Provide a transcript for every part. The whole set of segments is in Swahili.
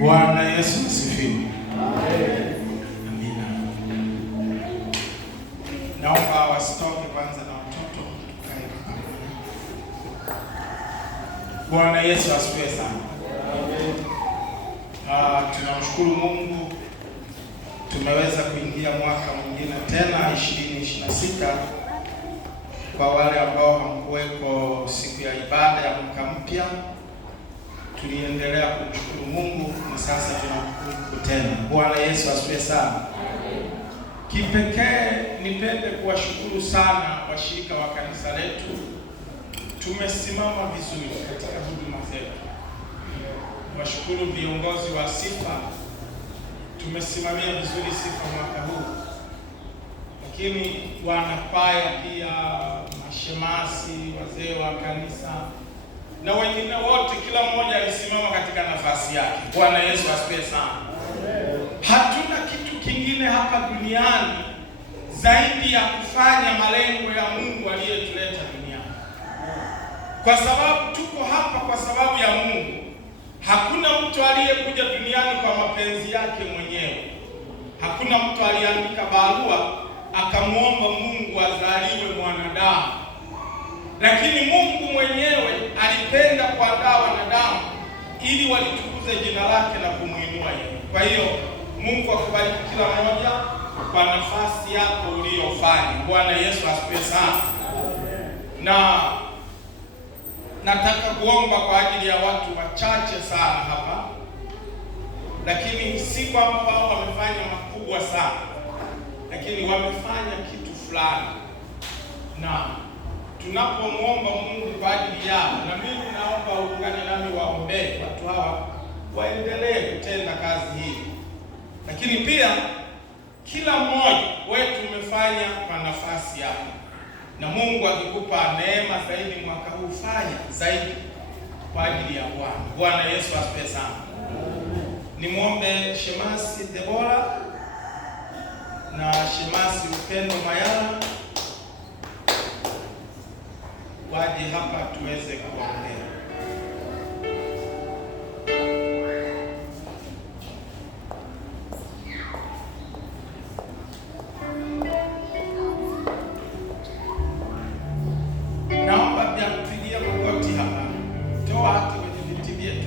Bwana Yesu asifiwe. Amina. Naomba wasitoke kwanza na watoto tukae pamoja. Bwana Yesu asifiwe sana. Tunamshukuru Mungu tumeweza kuingia mwaka mwingine tena 2026. Kwa wale ambao hamkuweko siku ya ibada ya mwaka mpya, tuliendelea kumshukuru Mungu na sasa tunamshukuru tena. Bwana Yesu asifiwe sana. Kipekee nipende kuwashukuru sana washirika wa kanisa letu. Tumesimama vizuri katika huduma zetu. Washukuru viongozi wa sifa. Tumesimamia vizuri sifa mwaka huu. Lakini wanakwaya pia, mashemasi, wazee wa kanisa na wengine wote, kila mmoja alisimama katika nafasi yake. Bwana Yesu asifiwe sana. Hatuna kitu kingine hapa duniani zaidi ya kufanya malengo ya Mungu aliyetuleta duniani. Kwa sababu tuko hapa kwa sababu ya Mungu. Hakuna mtu aliyekuja duniani kwa mapenzi yake mwenyewe. Hakuna mtu aliandika barua akamuomba Mungu azaliwe mwanadamu. Lakini Mungu mwenyewe alipenda kuandaa wanadamu ili walitukuze jina lake na kumuinua yeye. Kwa hiyo Mungu akubariki kila mmoja kwa nafasi yako uliyofanya. Bwana Yesu asifiwe sana. Na nataka kuomba kwa ajili ya watu wachache sana hapa, lakini si kwamba wao wamefanya makubwa sana, lakini wamefanya kitu fulani, na tunapomwomba Mungu kwa ajili yao, na mimi naomba uungane nami waombee watu hawa waendelee kutenda kazi hii. Lakini pia kila mmoja wetu umefanya kwa nafasi yake, na Mungu akikupa neema zaidi mwaka huu, fanya zaidi kwa ajili ya Bwana. Bwana Yesu asifiwe sana. Nimwombe Shemasi Debora na Shemasi Upendo Mayala waje hapa tuweze kuongea. Naomba pia kupigia magoti hapa. Toa hati kwenye viti vyetu.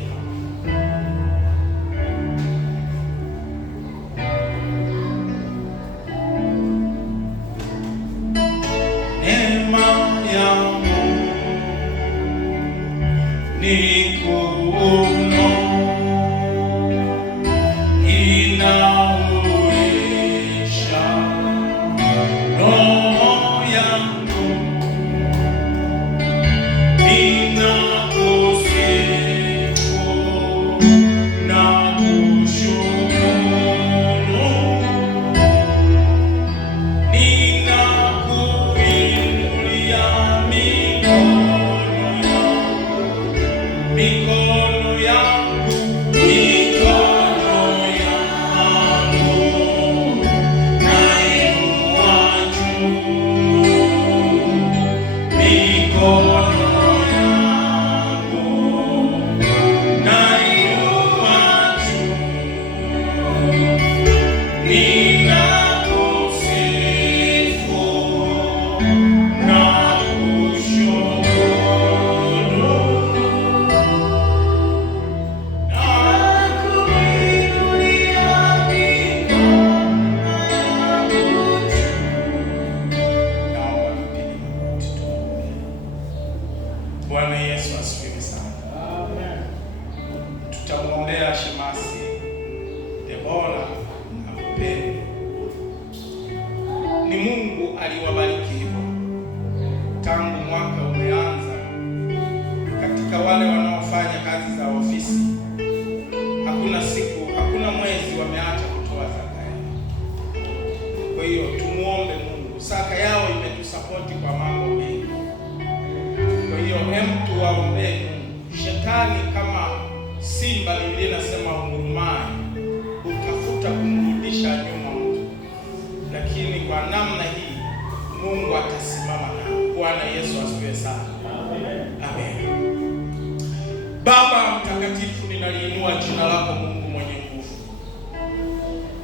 Bwana Yesu asifiwe sana. Amen. Tutamwombea Shemasi Debora na Upendo. Ni Mungu aliwabariki hivyo tangu mwaka umeanza. Katika wale wanaofanya kazi za ofisi, hakuna siku, hakuna mwezi wameacha kutoa zaka yao. Kwa hiyo tumuombe Mungu. Zaka yao imetusapoti kwa mambo mengi. Kwa hiyo mtu waombee Mungu. Shetani kama simba, Biblia inasema ngurumaye, utafuta kumrudisha nyuma mtu. Lakini kwa namna hii Mungu atasimama nao. Bwana Yesu asifiwe sana. Amen. Baba mtakatifu, ninaliinua jina lako Mungu mwenye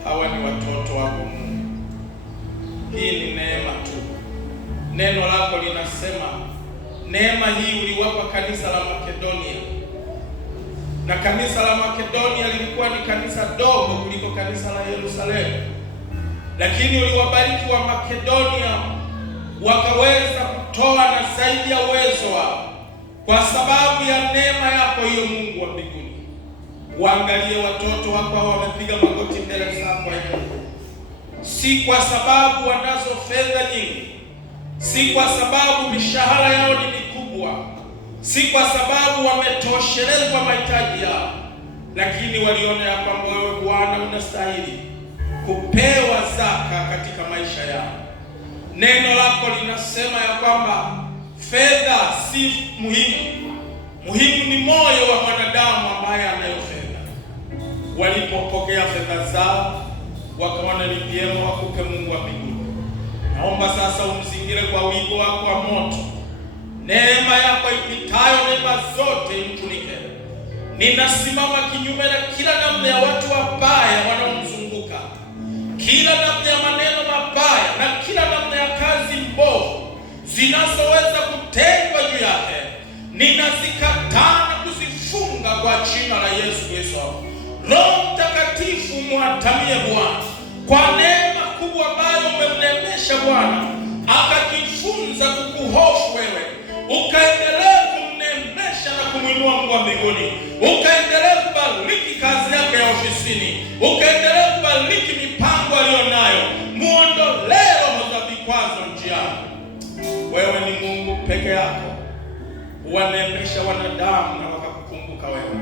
hawa ni watoto wako Mungu. Hii ni neema tu. Neno lako linasema neema hii uliwapa kanisa la Makedonia, na kanisa la Makedonia lilikuwa ni kanisa dogo kuliko kanisa la Yerusalemu, lakini uliwabariki wa Makedonia wakaweza kutoa na zaidi ya uwezo wao kwa sababu ya neema yako hiyo, Mungu wa mbinguni. Waangalie watoto wako wamepiga magoti mbele zako, si kwa sababu wanazo fedha nyingi, si kwa sababu mishahara yao ni mikubwa, si kwa sababu wametoshelezwa mahitaji yao, lakini waliona ya kwamba wewe Bwana unastahili kupewa zaka katika maisha yao. Neno lako linasema ya kwamba fedha si muhimu, muhimu ni moyo wa mwanadamu ambaye anayo fedha. Walipopokea fedha zao wakaona ni vyema wakupe Mungu wa mbinguni. Naomba sasa umzingire kwa wigo wako wa moto, neema yako ipitayo neema zote imtunike. Ninasimama kinyume na kila namna ya watu wabaya wanaomzunguka, kila namna ya maneno mabaya na kila namna ya kazi mbovu zinazoweza kutendwa juu yake. Ninazikataa na kuzifunga kwa jina la Yesu Kristo. Roho Mtakatifu mwatamie Bwana kwa neema kubwa ambayo umemnemesha Bwana, akajifunza kukuhofu wewe, ukaendelea kumnemesha na kumwinua Mungu wa mbinguni, ukaendelea kubariki kazi yake ya ofisini, ukaendelea kubariki mipango aliyonayo, muondolee roho za vikwazo njiani. Wewe ni Mungu peke yako, wanemesha wanadamu na wakakukumbuka wewe.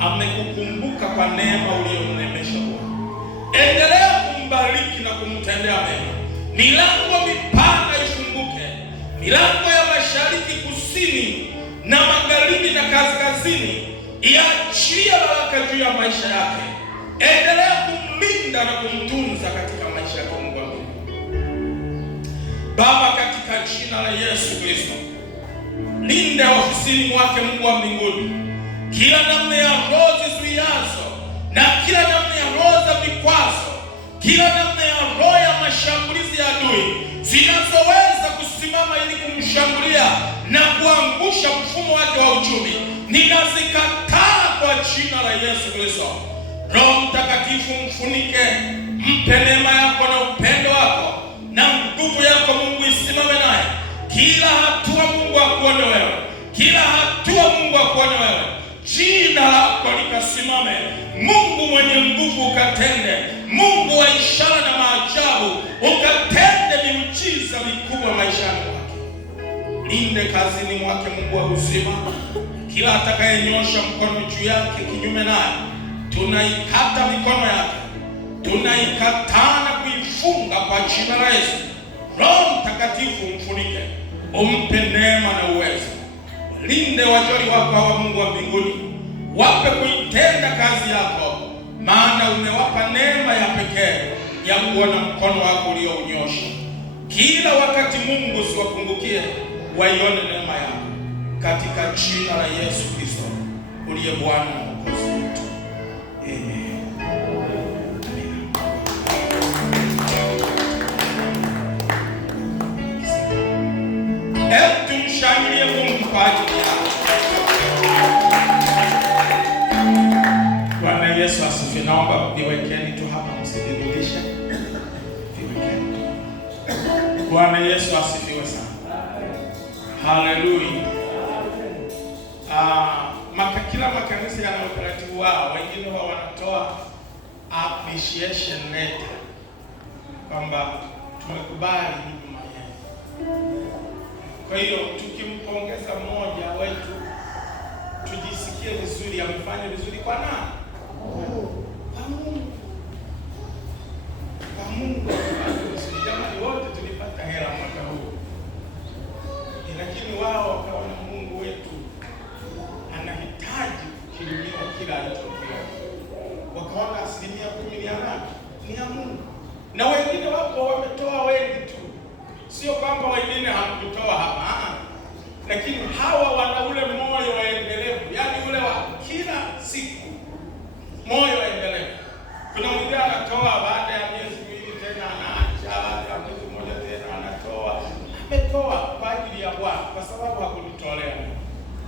Amekukumbuka kwa neema uliyomnemesha Bwana. Endelea kumbariki na kumtendea mema. Milango mipana ifunguke, milango ya mashariki, kusini na magharibi na kaskazini iachilie baraka juu ya maisha yake. Endelea kumlinda na kumtunza katika maisha yake, Mungu wa mbinguni. Baba, katika jina la Yesu Kristo, linda ofisini mwake, Mungu wa mbinguni, kila namna ya roho zizuiazo na kila namna ya roho za vikwazo, kila namna ya roho ya mashambulizi ya adui zinazoweza kusimama ili kumshambulia na kuangusha mfumo wake wa uchumi, ninazikataa kwa jina la Yesu Kristo. Roho Mtakatifu mfunike, mpe neema yako na upendo wako na nguvu yako, Mungu isimame naye kila hatua. Mungu akuone wewe, kila hatua Mungu akuone wewe. Jina lako likasimame, Mungu mwenye nguvu ukatende, Mungu wa ishara na maajabu ukatende miujiza mikubwa maishani mwake. Linde kazini mwake, Mungu wa uzima, kila atakayenyosha mkono juu yake kinyume naye, tunaikata mikono yake, tunaikataa na kuifunga kwa jina la Yesu. Roho Mtakatifu mfunike, umpe neema na uwezo. Linde wajoli wako hawa, Mungu wa mbinguni, wape kuitenda kazi yako, maana umewapa neema ya pekee ya kuona mkono wako uliounyosha. Kila wakati Mungu siwapungukie, waione neema yako, katika jina la Yesu Kristo uliye Bwana na Mwokozi wetu. Amen. Tumshangilie Mungu kwa ajili yake. Bwana Yesu asifiwe. Naomba viwekeni tu hapa, msibirudishe. Viwekeni. Bwana Yesu asifiwe sana. Haleluya. Kila makanisa yana utaratibu wao. Wengine wao wanatoa appreciation letter kwamba tumekubali huduma yenu. Kwa hiyo tukimpongeza mmoja wetu tujisikie vizuri, amefanya vizuri kwa nani? Kwa Mungu. Kwa Mungu. Jamani, wote tulipata hela mwaka huu, lakini wao wakaona Mungu wetu anahitaji kukirimiwa kila alichopewa. Wakaona 10% ni ya Mungu. Na wengine wapo wametoa wengi tu. Sio kwamba wengine hawakutoa hapa, lakini hawa wana ule moyo wa endelevu, yaani ule wa kila siku, moyo wa endelevu. Kuna mwingine anatoa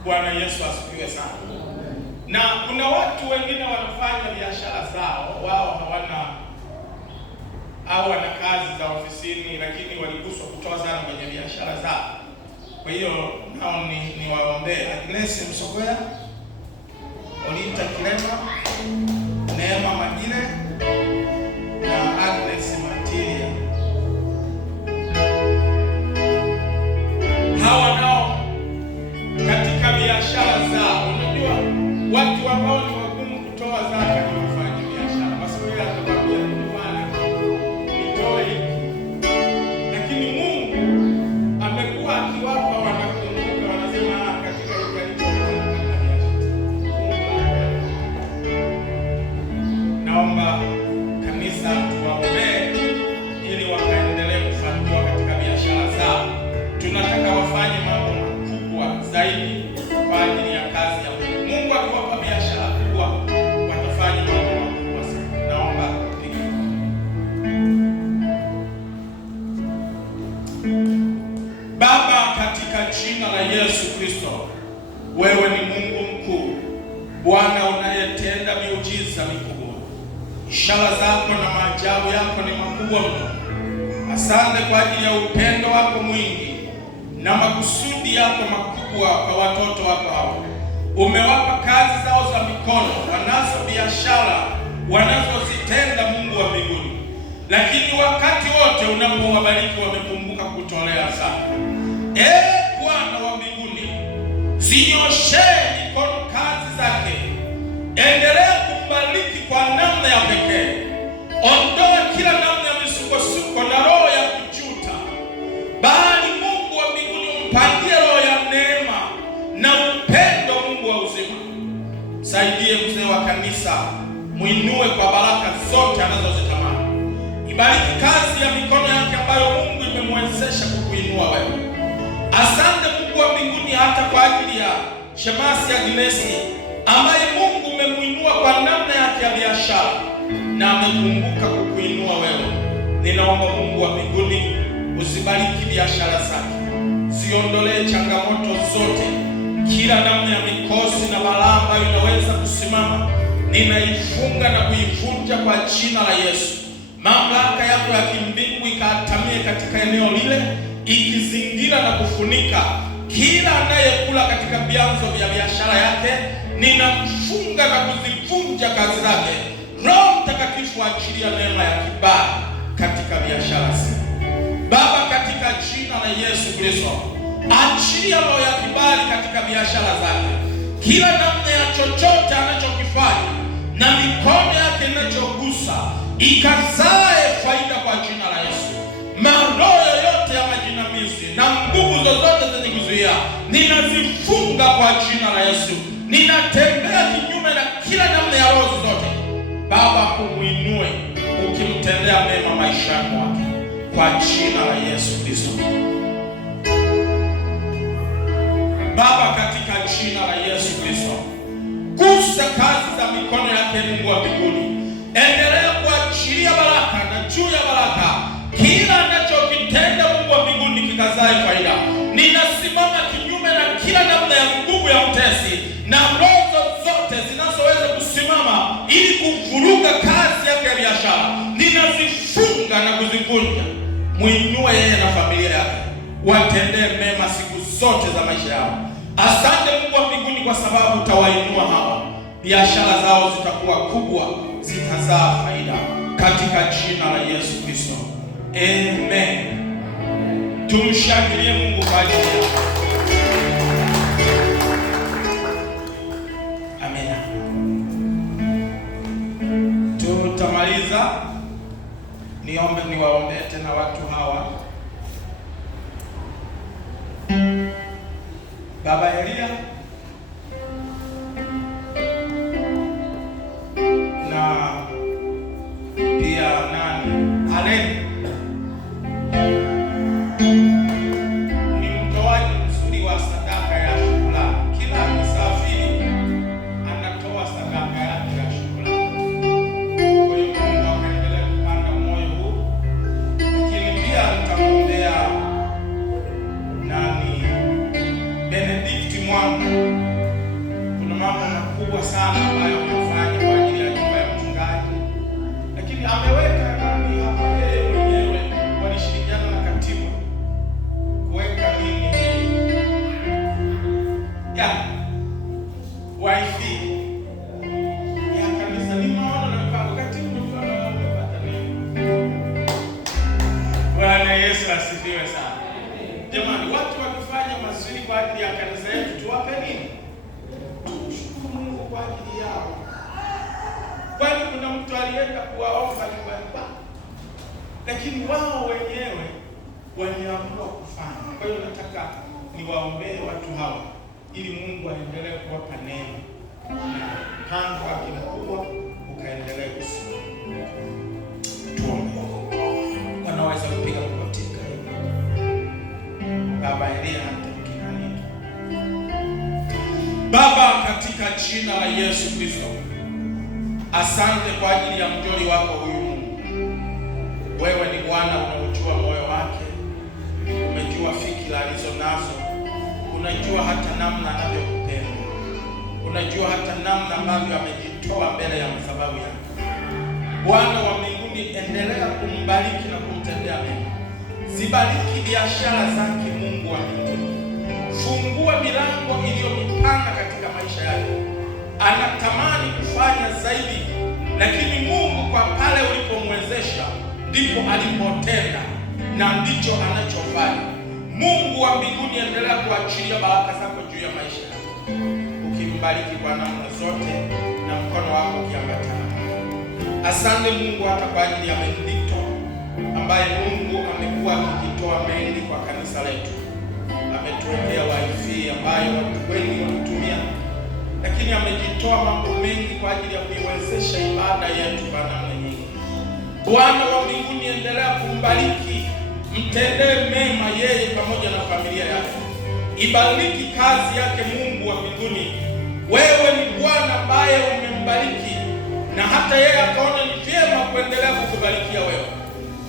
Bwana Yesu asifiwe sana. Na kuna watu wengine wanafanya biashara zao, wao hawana au wana kazi za ofisini, lakini waliguswa kutoa sana kwenye biashara zao. Kwa hiyo nao ni waombee Agnes Msogea, Olita Kilema, Neema Magile na Agnes Matilia. Hawa nao katika biashara zao, unajua watu ambao ni wagumu kutoa zaka ni wafanya biashara. Maswali atakwambia bwana nitoe, lakini Mungu amekuwa akiwapa wanakumbuka, wanasema katika naomba kanisa tuwaombee ili wakaendelee kufanikiwa katika biashara zao. Tunataka wafanye mambo makubwa zaidi kwa ajili ya kazi ya Mungu. Mungu akiwapa biashara kubwa watafanya mambo makubwa sana. Naomba tupige. Baba, katika jina la Yesu Kristo, wewe ni Mungu mkuu, Bwana unayetenda miujiza mikubwa. Ishara zako na maajabu yako ni makubwa mno. Asante kwa ajili ya upendo wako mwingi na makusudi yako makubwa kwa watoto wako hawa. Umewapa kazi zao za mikono, wanazo biashara wanazozitenda, Mungu wa mbinguni, lakini wakati wote unapowabariki wamekumbuka kutolea sana. Bwana wa mbinguni, zinyoshee mikono kazi zake, endelea kumbariki kwa namna ya pekee. Ondoa kila namna ya misukosuko na roho ya kujuta, bali Mungu wa mbinguni umpangie roho ya neema na upendo. Mungu wa uzima, saidie mzee wa kanisa, muinue kwa baraka zote anazozitamani. Ibariki kazi ya mikono yake ambayo Mungu imemwezesha kukuinua wewe. Asante Mungu wa mbinguni hata kwa ajili ya Shemasi Agnesi ambaye Mungu umemuinua kwa namna yake ya biashara na amekumbuka kukuinua wewe. Ninaomba Mungu wa mbinguni uzibariki biashara zake, ziondolee changamoto zote, kila namna ya mikosi na balaa ambayo inaweza kusimama, ninaifunga na kuivunja kwa jina la Yesu. Mamlaka yako ya kimbingu ikatamie katika eneo lile, ikizingira na kufunika kila anayekula katika vyanzo vya biashara yake. Ninamfunga na kuzivunja kazi zake. Roho Mtakatifu achilia neema ya kibali katika biashara zake. Baba, katika jina la Yesu Kristo, achilia roho ya kibali katika biashara zake. Kila namna ya chochote anachokifanya na mikono yake inachogusa ikazae faida kwa jina la Yesu. Maroho yoyote ya majinamizi na nguvu zozote zenye kuzuia, ninazifunga kwa jina la Yesu. Ninatembea kinyume na kila namna ya roho zote. Baba, umuinue ukimtendea mema maishani mwake kwa jina la Yesu Kristo. Baba, katika jina la Yesu Kristo, gusa kazi za mikono yake. Mungu wa mbinguni, endelea kuachilia baraka, na juu ya baraka kila anachokitenda Mungu wa mbinguni kikazae faida. Ninasimama kinyume na kila namna ya nguvu ya utesi na roho zote zinazoweza kusimama ili kuvuruga kazi yake ya biashara. Ninazifunga na kuzivunja. Muinue yeye na familia yake, watendee mema siku zote za maisha yao. Asante Mungu wa mbinguni kwa sababu utawainua hawa, biashara zao zitakuwa kubwa, zitazaa faida katika jina la Yesu Kristo. Amen. Tumshangilie Mungu kwa ajili yake. Amen. Tutamaliza. Niombe niwaombee tena watu hawa. Baba Elia na pia Ale ni mtoaji mzuri wa sadaka ya shukrani. Kila msafiri anatoa sadaka yake ya shukrani. Kwa hiyo Mungu akaendelea kupanda moyo huu. Lakini pia nitamwombea Benedict Mwanga asifiwe sana. Jamani, watu wakifanya mazuri kwa ajili ya kanisa letu, tuwape nini? Tumshukuru Mungu kwa ajili yao. Kwani kuna mtu alienda kuwaomba nyumbani kwao, lakini wao wenyewe waliamua kufanya. Kwa hiyo nataka niwaombee watu hawa ili Mungu aendelee kuwapa neema, mpango wake mkubwa ukaendelee kusimama. Tuombe. Wanaweza kupiga magoti. Baba Elia hatakinani. Baba, katika jina la Yesu Kristo, asante kwa ajili ya mjoli wako huyu Mungu. Wewe ni Bwana, unajua moyo wake, umejua fikira alizo nazo, unajua hata namna anavyokupenda, unajua hata namna ambavyo amejitoa mbele ya madhabahu yako. Bwana wa mbinguni, endelea kumbariki na kumtendea mema. Zibariki biashara zake, Mungu wa mbinguni. Fungua milango iliyo mipana katika maisha yake. Anatamani kufanya zaidi, lakini Mungu, kwa pale ulipomwezesha ndipo alipotenda na ndicho anachofanya. Mungu wa mbinguni, endelea kuachilia baraka zako juu ya maisha yake, ukimbariki kwa namna zote na mkono wako ukiambatana. Asante Mungu hata kwa ajili ya Benedikto ambaye Mungu amekuwa akijitoa mengi kwa kanisa letu. Ametuwekea wifi ambayo watu wengi wanatumia, lakini amejitoa mambo mengi kwa ajili ya kuiwezesha ibada yetu kwa namna nyingi. Bwana wa mbinguni, endelea kumbariki, mtendee mema yeye pamoja na familia yake. Ibariki kazi yake, Mungu wa mbinguni. Wewe ni Bwana ambaye umembariki, na hata yeye akaona ni vyema kuendelea kukubarikia wewe.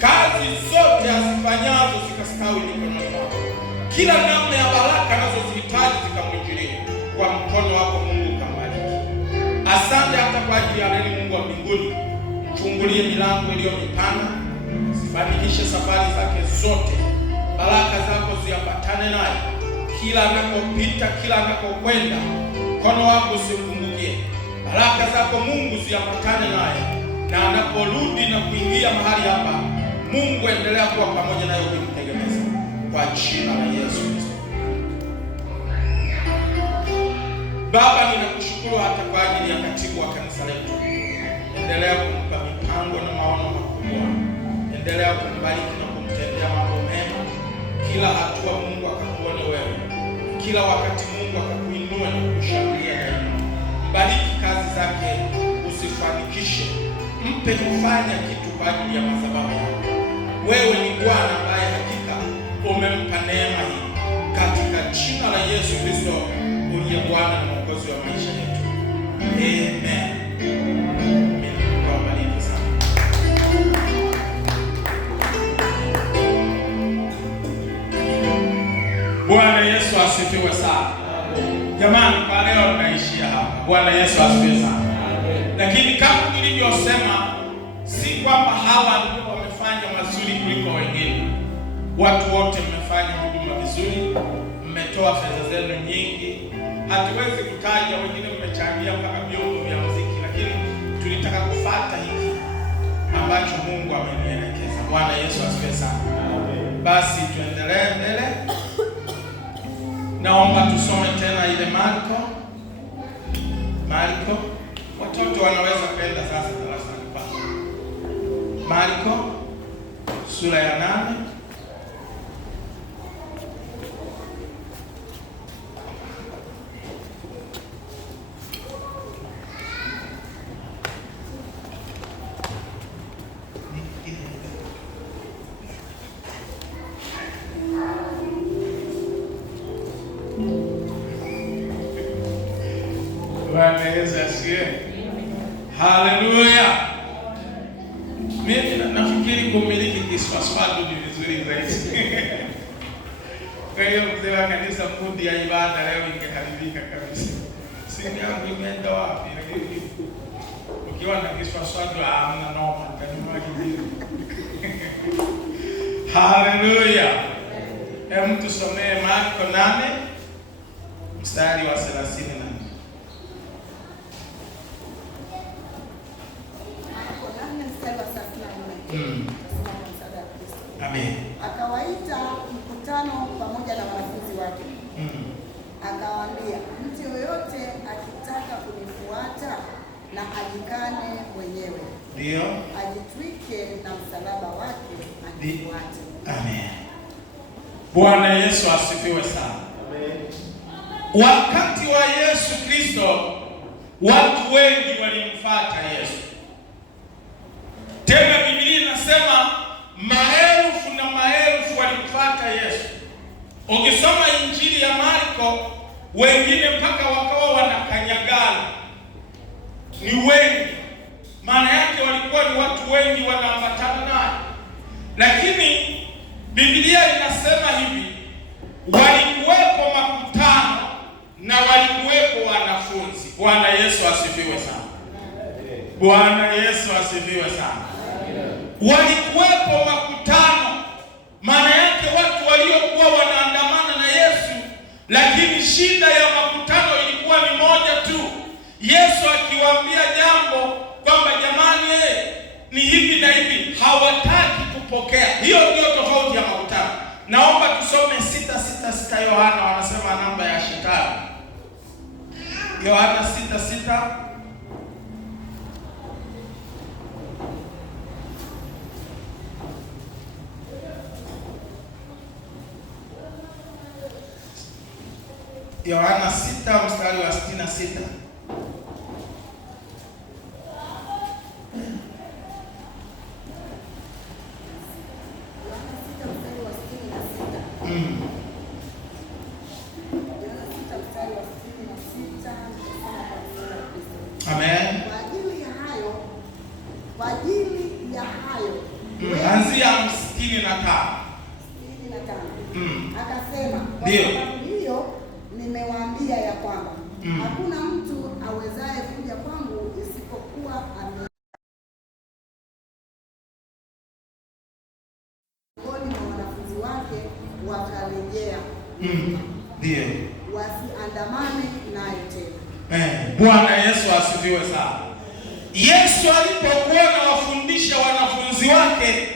Kazi zote azifanyazo zikastawi mikononi mwako. Kila namna ya baraka anazozihitaji zikamwijilie kwa mkono wako, Mungu kambariki. Asante hata kwa ajili ya neno, Mungu wa mbinguni. Mfungulie milango iliyo mipana, zifanikishe safari zake zote. Baraka zako ziambatane naye kila anakopita, kila anakokwenda. Mkono wako usimpungukie. Baraka zako Mungu ziambatane naye, na anaporudi na kuingia mahali hapa, Mungu endelea kuwa pamoja naye ukimtegemeza, kwa jina la Yesu Kristo. Baba, ninakushukuru hata kwa ajili ya katibu wa kanisa letu. Endelea kumpa mipango na maono makubwa. Endelea kumbariki na kumtendea mambo mema. Kila hatua Mungu akakuone wewe, kila wakati Mungu akakuinua na kukushangilia daima. Bariki kazi zake, usifanikishe, mpe kufanya kitu kwa ajili ya madhabahu yako. Wewe ni Bwana ambaye hakika umempa neema hii, katika jina la Yesu Kristo uliye Bwana na Mwokozi wa maisha yetu. Amen. Bwana Yesu asifiwe sana. Jamani, kwa leo tunaishia hapa. Bwana Yesu asifiwe sana. Lakini kama nilivyosema, si kwamba hawa ndio wamefanya mazuri kuliko wengine. Watu wote mmefanya huduma vizuri, mmetoa fedha zenu nyingi. Hatuwezi kutaja, wengine mmechangia mpaka vyombo vya muziki, lakini tulitaka kufuata hiki ambacho Mungu amenielekeza. Bwana Yesu asifiwe sana. Basi tuendelee mbele. Naomba tusome tena ile Marko. Watoto wanaweza kwenda sasa darasani kwa Marko sura ya 8. Bwana Yesu asifiwe. Haleluya. Mimi nafikiri kumiliki Kiswahili ni vizuri zaidi. Kwa hiyo mzee wa kanisa, mudi ya ibada leo ingeharibika kabisa. Simu yangu imeenda wapi? Lakini ukiwa na Kiswahili hamna noma, kanima kingine. Haleluya. Hebu tusomee Marko 8 mstari wa 34. Amen. Akawaita ndio ajitwike na msalaba wake anifuate. Amen. Bwana Yesu asifiwe sana. Amen. Wakati wa Yesu Kristo watu wengi walimfuata Yesu. Tena Biblia inasema maelfu na maelfu walimfuata Yesu. Ukisoma Injili ya Marko, wengine mpaka wakawa wanakanyagana. Ni wengi. Maana yake walikuwa ni watu wengi wanaambatana naye. Lakini Biblia inasema hivi, walikuwepo makutano na walikuwepo wanafunzi. Bwana Yesu asifiwe sana. Bwana Yesu asifiwe sana. Walikuwepo makutano, maana yake watu waliokuwa wanaandamana na Yesu, lakini shida ya makutano ilikuwa ni moja tu. Yesu akiwaambia jambo kwamba jamani, ni hivi na hivi, hawataki kupokea. Hiyo ndio tofauti ya makutano. Naomba tusome 6:6 Yohana, wanasema namba ya shetani. Yohana 6:6. Yohana 6 mstari wa 66. Amen. Kwa ajili ya hayo anzia 65. Akasema, ndio hiyo nimewaambia ya kwamba hakuna mtu awezaye kuja kwangu isipokuwa miongoni mwa wanafunzi wake wakarejea, ndio wasiandamane naye tena. Bwana Yesu asifiwe sana. Yesu alipokuwa anawafundisha wanafunzi wake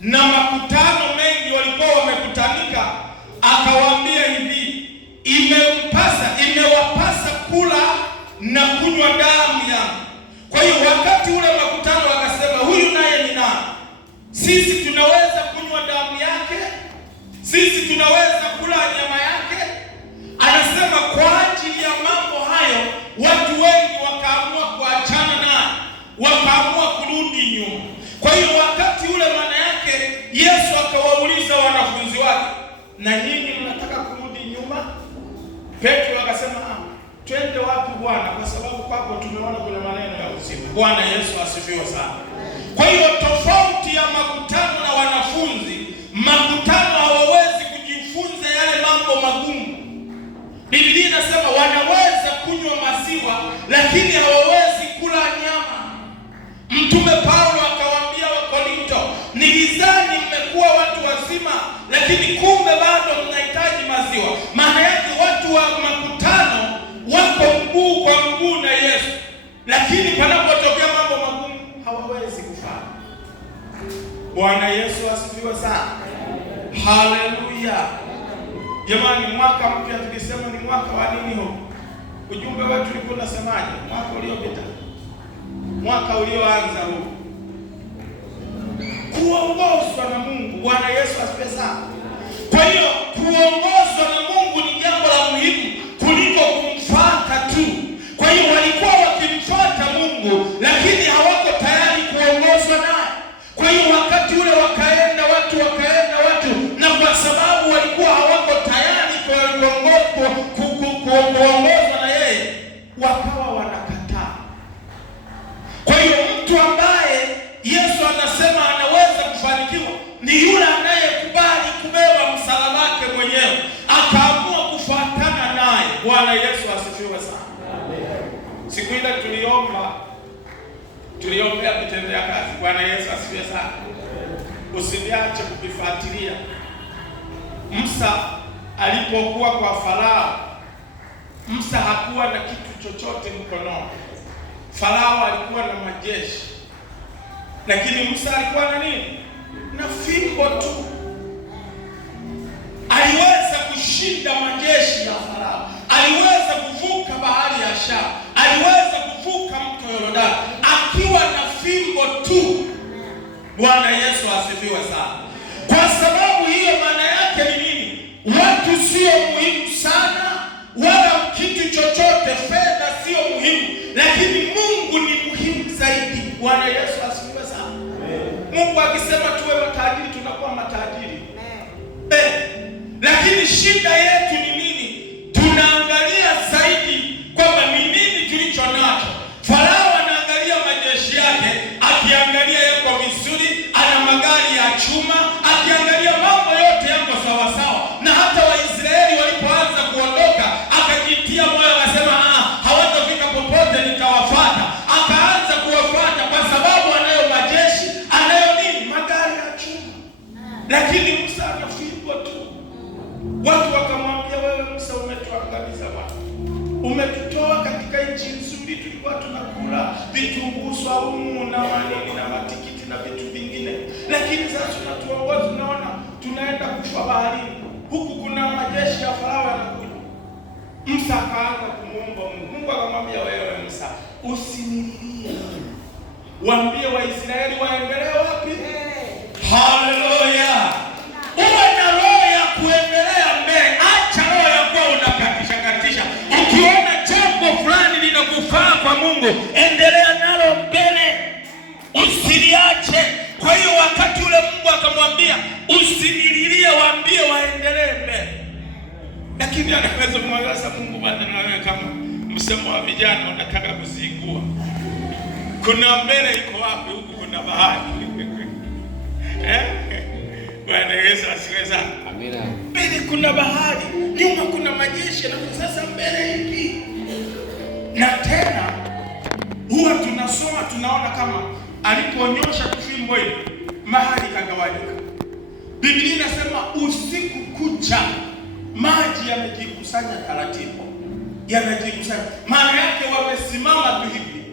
na makutano mengi walikuwa wamekutanika, akawaambia hivi, imewapasa kula na kunywa damu yangu. Kwa hiyo wakati ule makutano wakasema, huyu naye ni nani? Sisi tunaweza kunywa damu yake? Sisi tunaweza kula nyama yake? Anasema kwa ajili ya mambo hayo watu wengi wakaamua kuachana naye, wakaamua kurudi nyuma. Kwa hiyo wakati ule, maana yake Yesu akawauliza wanafunzi wake, na nyinyi mnataka kurudi nyuma? Petro akasema, twende wapi Bwana? Kwa sababu kwako tumeona kuna maneno ya uzima. Bwana Yesu asifiwe sana. Kwa hiyo tofauti ya makutano na wanafunzi, makutano hawawezi kujifunza yale mambo magumu. Biblia inasema wanaweza kunywa maziwa lakini hawawezi kula nyama. Mtume Paulo akawaambia Wakorinto, nilidhani mmekuwa watu wazima, lakini kumbe bado mnahitaji maziwa. Maana yake watu wa makutano wako mguu kwa mguu na Yesu, lakini panapotokea mambo magumu hawawezi kufanya. Bwana Yesu asifiwe sana. Haleluya. Jamani, mwaka mpya tukisema ni mwaka wa nini huo? Ujumbe wetu ulikuwa unasemaje mwaka uliopita? Mwaka ulioanza huu, kuongozwa na Mungu. Bwana Yesu asifiwe sana. Kwa hiyo kuongozwa na Mungu ni jambo la muhimu kuliko kumfuata tu. Kwa hiyo walikuwa wakimfuata Mungu lakini hawako tayari kuongozwa naye. Kwa hiyo wakati ule wakaenda watu, na kwa sababu walikuwa hawako tayari kuongozwa na yeye, wakawa wanakataa. Kwa hiyo mtu ambaye Yesu anasema anaweza kufanikiwa ni yule anayekubali kubeba msalaba wake mwenyewe, akaamua kufuatana naye. Bwana Yesu asifiwe sana. Siku ile tuliombea vitendea kazi. Bwana Yesu asifiwe sana. Usiniache kukifuatilia. Musa alipokuwa kwa Farao, Musa hakuwa na kitu chochote mkononi. Farao alikuwa na majeshi, lakini Musa alikuwa na nini? Na fimbo tu. Aliweza kushinda majeshi ya Farao, aliweza kuvuka bahari ya Shamu, aliweza kuvuka mto Yordani akiwa na fimbo Bwana Yesu asifiwe sana. Kwa sababu hiyo, maana yake ni nini? Watu sio muhimu sana, wala kitu chochote, fedha sio muhimu, lakini Mungu ni muhimu zaidi. Bwana Yesu asifiwe sana. Mungu akisema tuwe matajiri, tunakuwa matajiri. Lakini shida yetu ni nini? Tunaangalia zaidi kwamba ni nini tulicho nacho. Farao anaangalia majeshi yake, akiangalia yako vizuri, ana magari ya chuma, akiangalia mambo yote yako sawa sawa. Na hata Waisraeli walipoanza kuondoka, akajitia moyo, akasema hawatafika popote, nitawafuata. Akaanza kuwafuata kwa sababu anayo majeshi, anayo nini? Magari ya chuma. Lakini Musa anafungwa tu. Watu wakamwambia, wewe Musa, umetuangamiza watu, umetutoa katika nchi nzuri, tulikuwa tunakula vitunguu saumu na manini na matikiti na vitu vingine, lakini sasa tunatuongoza, tunaona tunaenda kufa baharini, huku kuna majeshi ya Farao yanakuja. Musa akaanza kumuomba Mungu. Mungu akamwambia, wewe Musa, usinililie, waambie Waisraeli waendelee wapi? Haleluya! Uwe na roho ya kuendelea mbele, acha roho ya kuwa unakatisha. Ukiona jambo fulani linakufaa kwa Mungu, endelea nalo mbele, usiliache. Kwa hiyo wakati ule Mungu akamwambia usinililie, waambie waendelee mbele. Lakini anaweza kumwambia Mungu, bwana, na wewe kama msemo wa vijana unataka kuzingua. Kuna mbele iko wapi? Huku kuna bahari. Bwana Yesu asifiwe sana. Amina. Mbele kuna bahari, nyuma kuna majeshi, na sasa mbele hivi. Na tena huwa tunasoma, tunaona kama aliponyosha fimbo ile, mahali kagawanyika. Biblia inasema usiku kucha maji yamejikusanya taratibu, yanajikusanya. Maana yake wamesimama tu hivi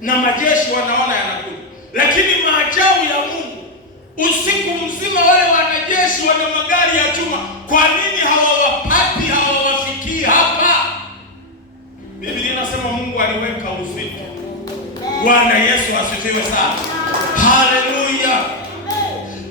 na majeshi wanaona yanakuja. Lakini maajabu ya Mungu, usiku mzima wale wanajeshi wana magari ya chuma, kwa nini hawawapati, hawawafikii hapa? Biblia inasema Mungu aliweka uzito. Bwana Yesu asifiwe sana. Haleluya.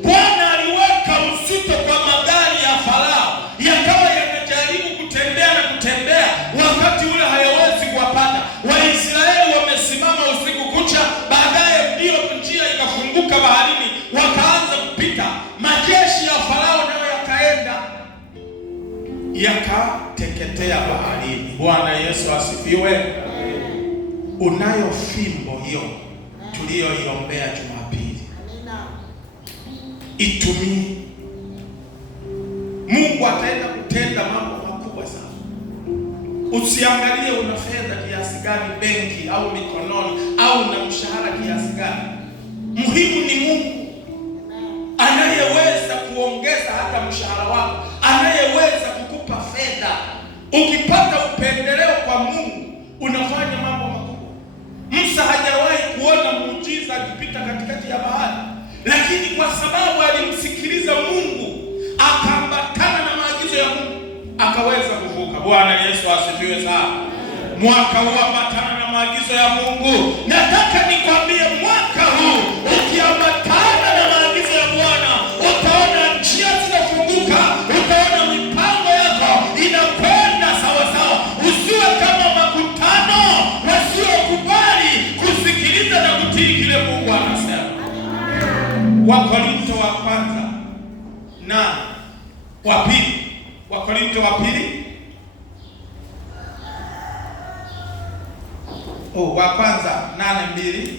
Bwana aliweka uzito kwa magari ya Farao, yakawa yanajaribu kutembea na kutembea, wakati ule hayawezi kuwapata. Waisraeli wamesimama usiku kucha, baadaye ndio njia ikafunguka baharini, wakaanza kupita. Majeshi ya Farao nayo yakaenda yakateketea baharini. Bwana Yesu asifiwe. Unayo fimbo hiyo tuliyoiombea Jumapili, itumie. Mungu ataenda kutenda mambo makubwa sana. Usiangalie una fedha kiasi gani benki au mikononi, au una mshahara kiasi gani. Muhimu ni Mungu anayeweza kuongeza hata mshahara wako, anayeweza kukupa fedha. Ukipata upendeleo kwa Mungu, unafanya mambo makubwa. Musa hajawahi kuona muujiza akipita katikati ya bahari, lakini kwa sababu alimsikiliza Mungu, akaambatana na maagizo ya Mungu, akaweza kuvuka. Bwana Yesu asifiwe sana. Mwaka huu ambatana na maagizo ya Mungu. Nataka nikwambie, mwaka huu ukiambatana na maagizo ya Bwana, utaona njia zinafunguka, utaona mipango yako inakwenda sawa sawa. Usiwe kama makutano wasiokubali kusikiliza na kutii kile Mungu anasema. Wakorintho wa kwanza na wa pili. Wakorintho wa pili, wa kwanza 8:2.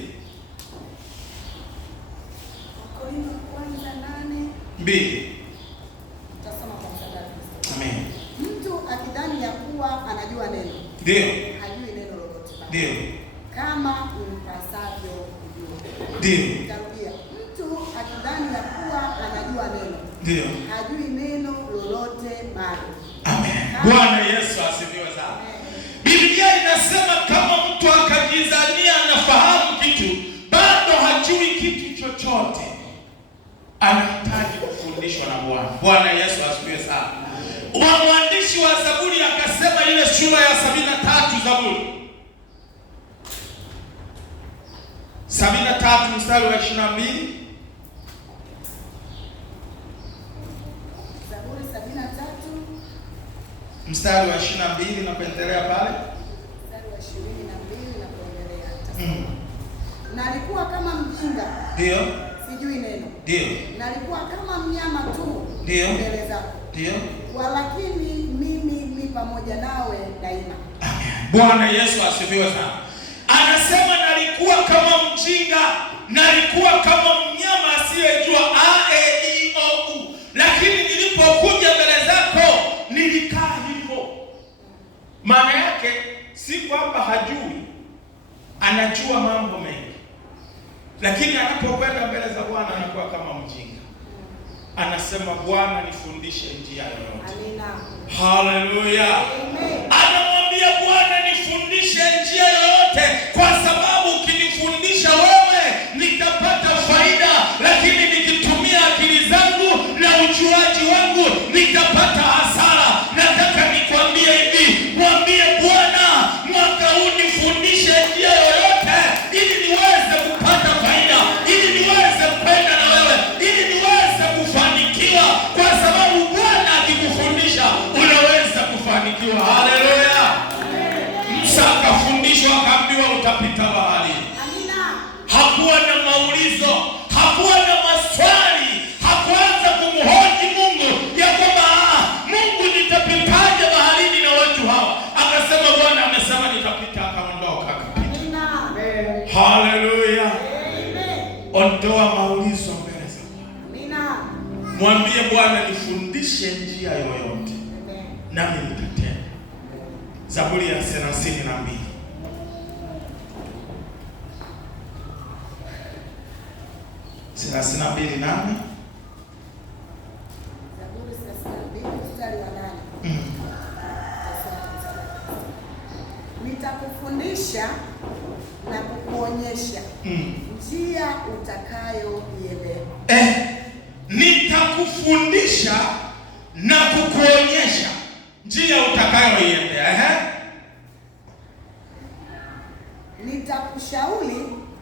Wakorintho wa kwanza 8:2. Tutasoma kwa mstari. Amen. Mtu akidhani ya kuwa anajua neno, ndio hajui neno lolote. Ndio kama impasavyo kujua. Ndio. Nitarudia. Mtu akidhani ya kuwa anajua neno, ndio hajui neno lolote bado. Amen. Bwana Yesu asifiwe sana. Biblia inasema kama mtu akajizania anafahamu kitu, bado hajui kitu chochote, anahitaji kufundishwa na Bwana. Bwana Yesu asifiwe sana. Mwandishi wa Zaburi akasema, ile sura ya 73 Zaburi 73 mstari wa 22, mstari wa 22 na kuendelea pale. Mstari wa 22 na kuendelea. Nalikuwa kama mjinga. Ndio. Sijui neno. Ndio. Nalikuwa kama mnyama tu. Ndio. Mbele zako. Ndio. Walakini mimi ni pamoja nawe daima. Amen. Bwana Yesu asifiwe sana. Anasema nalikuwa kama mjinga, nalikuwa kama mnyama asiyejua a e i o u, lakini nilipokuja mbele zako nilikaa hivyo. Maana yake si kwamba hajui, anajua mambo mengi, lakini anapokwenda mbele za Bwana anakuwa kama mjinga. Anasema Bwana nifundishe njia yoyote. Amina. Haleluya. Amen. Anamwambia Bwana nifundishe njia yoyote, kwa sababu ukinifundisha wewe nitapata faida, lakini nikitumia akili zangu na ujuaji wangu nitapata hasara. Nataka nikwambie hivi, mwambie Bwana mwaka huu nifundishe njia yoyote ili niweze kupata faida, ili niweze kwenda na wewe, ili niweze kufanikiwa, kwa sababu Bwana akikufundisha unaweza kufanikiwa. Haleluya. Musa akafundishwa akaambiwa utapita bahari. Amina. Hakuwa na maulizo, hakuwa na maswali, hakuanza kumhoji Mungu ya kwamba Mungu nitapitaje baharini na watu hawa. Akasema Bwana amesema nitapita, akaondoka akapita. Amina. Haleluya. Amen. Ondoa maulizo mbele za Bwana. Amina. Mwambie Bwana nifundishe njia yoyote. Amen. Nami nitatenda. Zaburi ya 32. Zaburi 32 nane. mstari wa 8. Nitakufundisha na kukuonyesha njia utakayoiendea. Nitakufundisha na kukuonyesha njia utakayoiendea.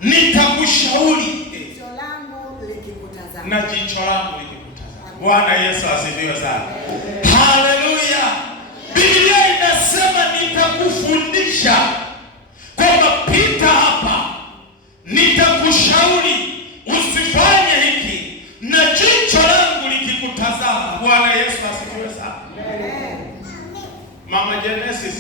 Nitakushauri jicho langu likikutazama. na jicho langu likikutazama. Bwana Yesu asifiwe sana. Haleluya. Biblia inasema nitakufundisha kwamba pita hapa, nitakushauri usifanye hiki, na jicho langu likikutazama. Bwana Yesu asifiwe sana. Mama Genesis,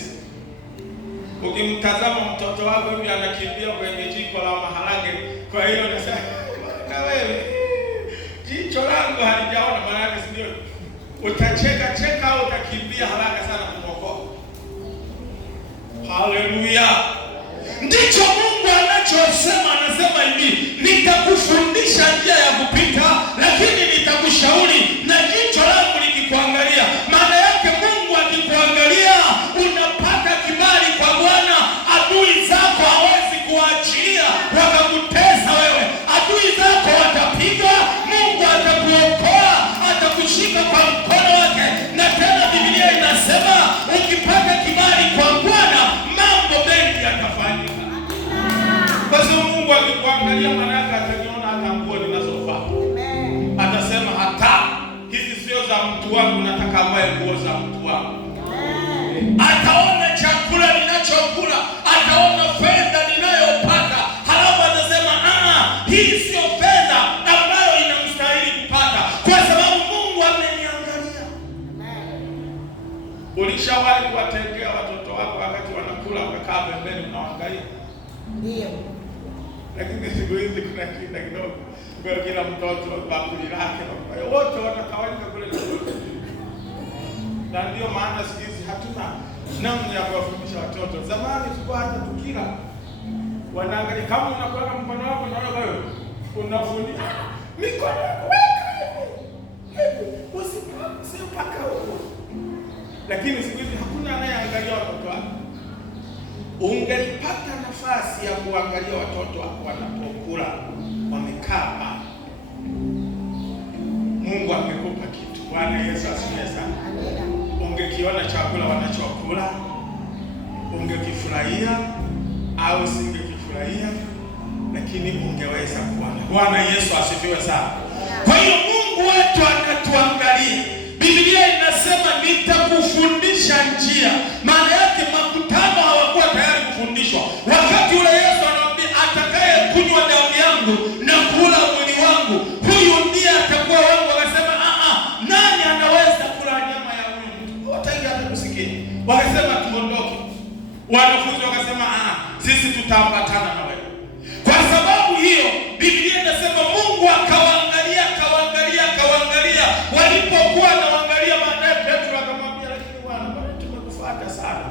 ukimtazama mtoto wako hivi anakimbia kwenye jiko la maharage, kwa hiyo nasema na wewe jicho langu halijaona, maana yake ndio utacheka au utakimbia haraka sana kumwokoa. Haleluya. Ndicho Mungu anachosema, anasema hivi, nitakufundisha njia ya kupita, lakini nitakushauri na jicho langu likikuangalia. Maana yake Mungu akikuangalia unapata kibali kwa Bwana. Adui zako hawezi kuachilia wakakutesa wewe. Adui zako watapigwa, Mungu atakuokoa, atakushika kwa mkono wake. Na tena Biblia inasema ukipata kibali kwa Bwana mambo mengi yatafanyika. Kwa sababu Mungu akikuangalia maana yake ataniona hata nguo ninazovaa. Amen. Atasema hata hizi sio za mtu wangu, nataka avae nguo za mtu wangu. Amen. Ataona chakula ninachokula, ataona fedha ninayopata, halafu atasema hii sio fedha ambayo inamstahili kupata, kwa sababu Mungu ameniangalia. Ulishawahi kuwatengea watoto wako wakati wanakula ukakaa pembeni unaangalia? Ndio. Lakini siku hizi kuna shida kidogo. Kwa kila mtoto bakuli lake, wote wanakawanyika kule chakula. Na ndio maana siku hizi hatuna namna ya kuwafundisha watoto. Zamani tulikuwa hata tukila wanaangalia, kama unakula mkono wako na wewe unafundisha mikono yako usipaka huko. Lakini siku hizi hakuna anayeangalia watoto wako. Ungelipata nafasi ya kuangalia watoto wako wanapokula wamekaa pale, Mungu angekupa kitu. Bwana Yesu asifiwe sana. Ungekiona chakula wanachokula, ungekifurahia au singekifurahia, lakini ungeweza kuona. Bwana Yesu asifiwe sana. Kwa hiyo Mungu wetu anatuangalia. Biblia inasema nitakufundisha njia. Maana yake makutano hawakuwa tayari kufundishwa. Wakati ule Yesu anawaambia atakaye kunywa damu yangu na kula mwili wangu, huyu ndiye atakuwa wangu. Wakasema nani anaweza kula nyama ya huyu mtu? Wataingia hata kusikia. Wakasema tuondoke. Wanafunzi wakasema sisi tutaambatana na wewe. Kwa sababu hiyo Biblia inasema Mungu akawaangalia. Walipokuwa anaangalia, baadaye Petro akamwambia, lakini Bwana, tumekufuata sana.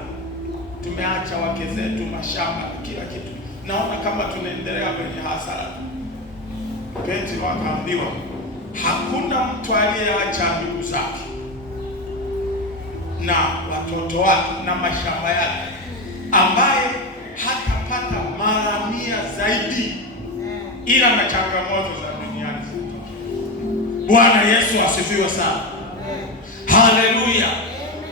Tumeacha wake zetu, mashamba na kila kitu. Naona kama tunaendelea kwenye hasara. Petro akaambiwa, hakuna mtu aliyeacha ndugu zake na watoto wake na mashamba yake ambaye hatapata mara 100 zaidi, ila na changamoto za duniani. Bwana Yesu asifiwe sana. Haleluya.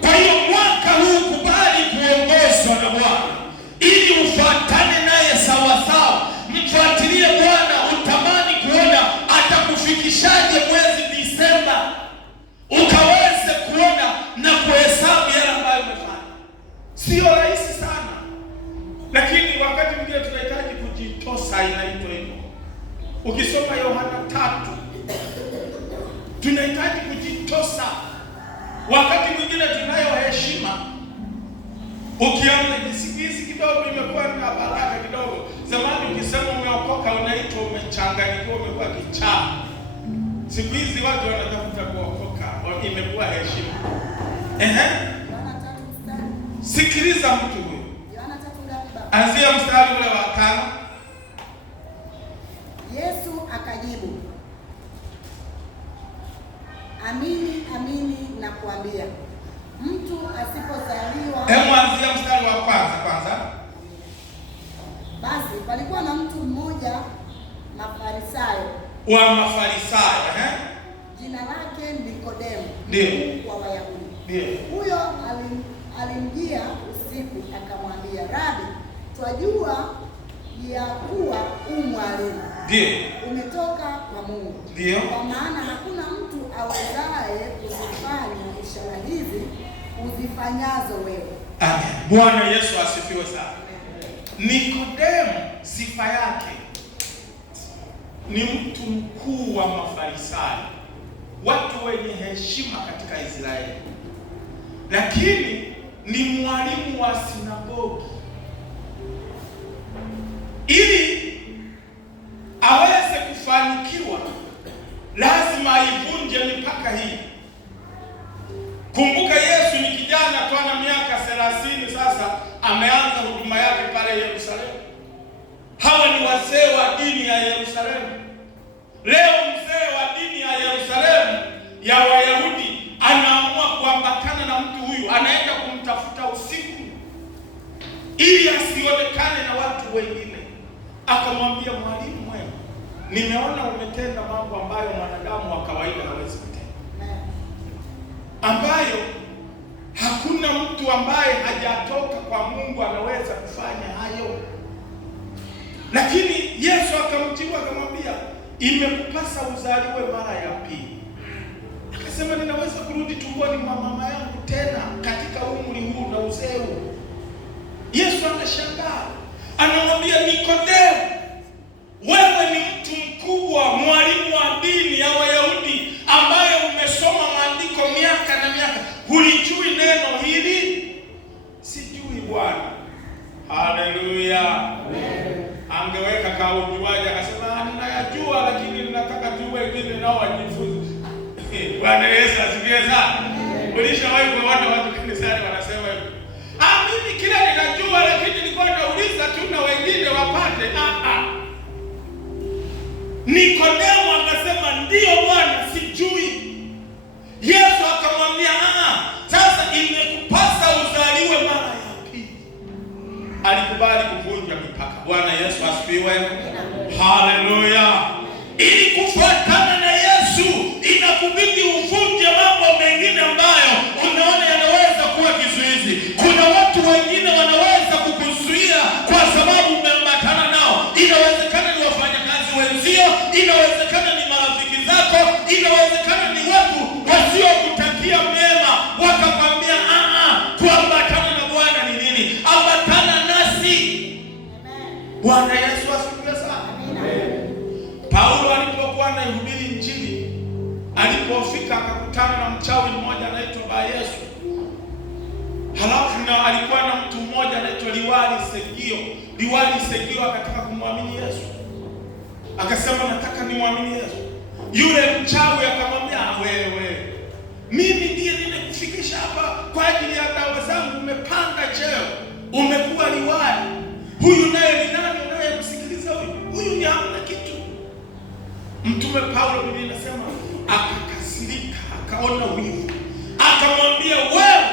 Kwa hiyo mwaka huu kubali kuongozwa na Bwana ili ufuatane naye sawa sawa. Mfuatilie Bwana, utamani kuona atakufikishaje mwezi Disemba, ukaweze kuona na kuhesabu yale ambayo umefanya. Sio rahisi sana, lakini wakati mwingine tunahitaji kujitosa, inaitwa hivyo. Ukisoma Yohana 3, tunahitaji kujitosa. Wakati mwingine tunayo heshima. Ukianza hizi kidogo imekuwa na baraka kidogo. Zamani ukisema umeokoka unaitwa umechanganyikiwa, umekuwa kichaa. Siku hizi watu wanatafuta kuokoka, imekuwa heshima. Sikiliza mtu huyu. Anzia mstari ule wa 5. Yesu akajibu, amini amini nakuambia, mtu asipozaliwa. Anzia mstari wa kwanza. Basi palikuwa na mtu mmoja Mafarisayo, jina lake Nikodemo, wa Wayahudi. Huyo alimjia usiku akamwambia, Rabi, twajua ya kuwa mwalimu umetoka kwa Mungu. Kwa maana hakuna mtu awezaye kuzifanya ishara hizi uzifanyazo wewe. Amen. Bwana Yesu asifiwe sana. Nikodemo sifa yake ni mtu mkuu wa Mafarisayo, watu wenye heshima katika Israeli, lakini ni mwalimu wa sinagogi. Ili aweze kufanikiwa lazima aivunje mipaka hii. Kumbuka Yesu ni kijana tu, ana miaka 30 sasa, ameanza huduma yake pale Yerusalemu. Hawa ni wazee wa dini ya Yerusalemu. Leo mzee wa dini ya Yerusalemu ya Wayahudi anaamua kuambatana na mtu huyu, anaenda kumtafuta usiku ili asionekane na watu wengine. Akamwambia, mwalimu mwema, nimeona umetenda mambo ambayo mwanadamu wa kawaida hawezi kutenda, ambayo hakuna mtu ambaye hajatoka kwa Mungu anaweza kufanya hayo. Lakini Yesu akamjibu akamwambia, imekupasa uzaliwe mara ya pili. Akasema, ninaweza kurudi tumboni mwa mama yangu tena katika umri huu na uzee huu? Yesu anashangaa, anamwambia Nikodemo, wewe ni mtu mkubwa, mwalimu wa dini ya Wayahudi ambaye umesoma maandiko miaka na miaka, hulijui neno hili? Sijui Bwana. Haleluya. Angeweka kaujuaje, akasema ninayajua, lakini ninataka tu wengine nao wajifunze. Bwana Yesu asifiwe sana. Ulishawahi kuona watu kanisani wanasema hivyo? Mimi kila ninajua, lakini nilikuwa nauliza tu na wengine wapate. Nikodemo akasema, ndio Bwana, sijui. Yesu akamwambia, sasa imekupasa uzaliwe mara ya pili. Alikubali kuvunja mipaka. Bwana Yesu asifiwe. Haleluya. Ili kufuatana na Yesu inakubidi uvunje mambo mengine ambayo unaona yanaweza kuwa kizuizi. Kuna watu wengine wanaweza kukuzuia kwa sababu umeambatana nao. Inawezekana ni wafanyakazi wenzio, inawezekana ni marafiki zako, inawezekana ni watu wasiokutakia anaihubiri Injili, alipofika akakutana na mchawi mmoja anaitwa Ba Yesu. Halafu na alikuwa na mtu mmoja anaitwa Liwali Segio akataka kumwamini Yesu. Akasema nataka nimwamini Yesu. Yule mchawi akamwambia, wewe, mimi ndiye nimekufikisha hapa kwa ajili ya dawa zangu, umepanda cheo, umekuwa liwali. Huyu naye ni nani unayemsikiliza huyu? Huyu ni hamna kitu. Mtume Paulo, Biblia inasema akakasirika, akaona wivu, akamwambia, wewe